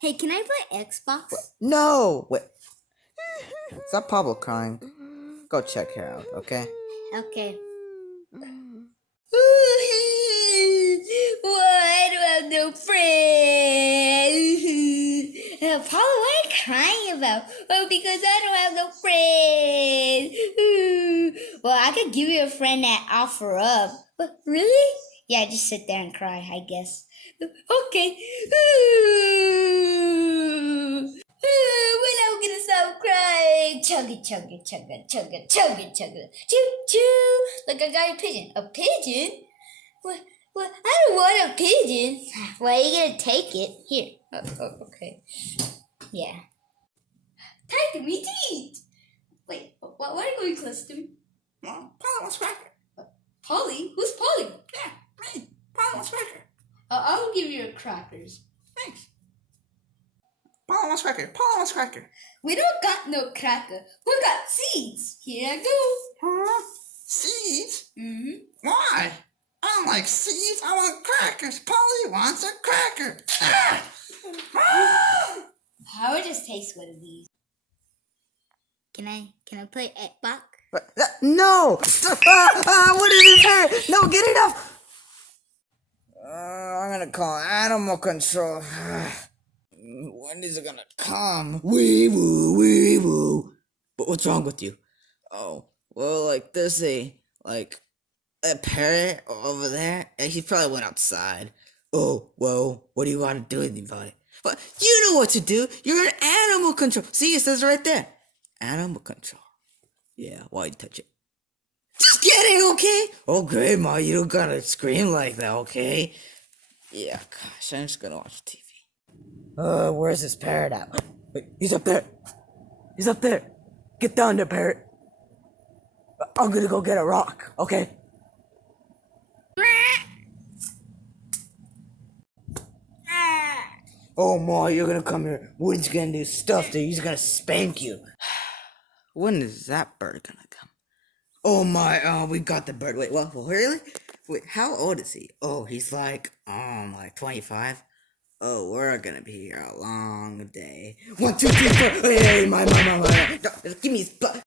Hey, can I play Xbox? No! Wait. Stop Pablo crying. Go check her out, okay? Okay. Why do I have no friends? Paula, what are you crying about? Oh, because I don't have no friends. Well, I could give you a friend that offer up. But really? Yeah, just sit there and cry, I guess. Okay. When I'm gonna stop crying? Chug it, chug it, chug it, chug it, chug it, chug it. Choo choo. Look, I got a pigeon. A pigeon? What? What? I don't want a pigeon. Well, are you gonna take it? Here. Okay. Yeah. Tiger, me teeth. Wait, why are you going close to me? Well, Polly wants cracker. Polly? Who's Polly? Yeah, me. Polly wants cracker. I'll give you crackers. Thanks. Polly wants cracker. Polly wants cracker. We don't got no cracker. We got seeds. Here I go. Huh? Seeds? Mm-hmm. Why? I don't like seeds. I want crackers. Polly wants a cracker. I would just taste one of these. Can I play Xbox? No! What is his hair? No, get it off! I'm gonna call animal control. When is it gonna come? Wee woo, wee woo. But what's wrong with you? Oh, well, like there's a parrot over there, and he probably went outside. Oh, well, what do you want to do with about it? But you know what to do. You're an animal control. See, it says right there, animal control. Yeah, why you touch it? Just get it, okay? Oh, Grandma, you don't gotta scream like that, okay? Yeah, gosh, I'm just gonna watch TV. Where's this parrot at? Wait, he's up there. He's up there. Get down there, parrot. I'm gonna go get a rock, okay? Oh, Ma, you're gonna come here. Woody's gonna do stuff to you. He's gonna spank you. When is that bird gonna come? Oh my, we got the bird. Wait, what? Really? Wait, how old is he? Oh, he's like 25. Oh, we're gonna be here a long day. 1, 2, 3, 4. Hey, my. Give me his butt.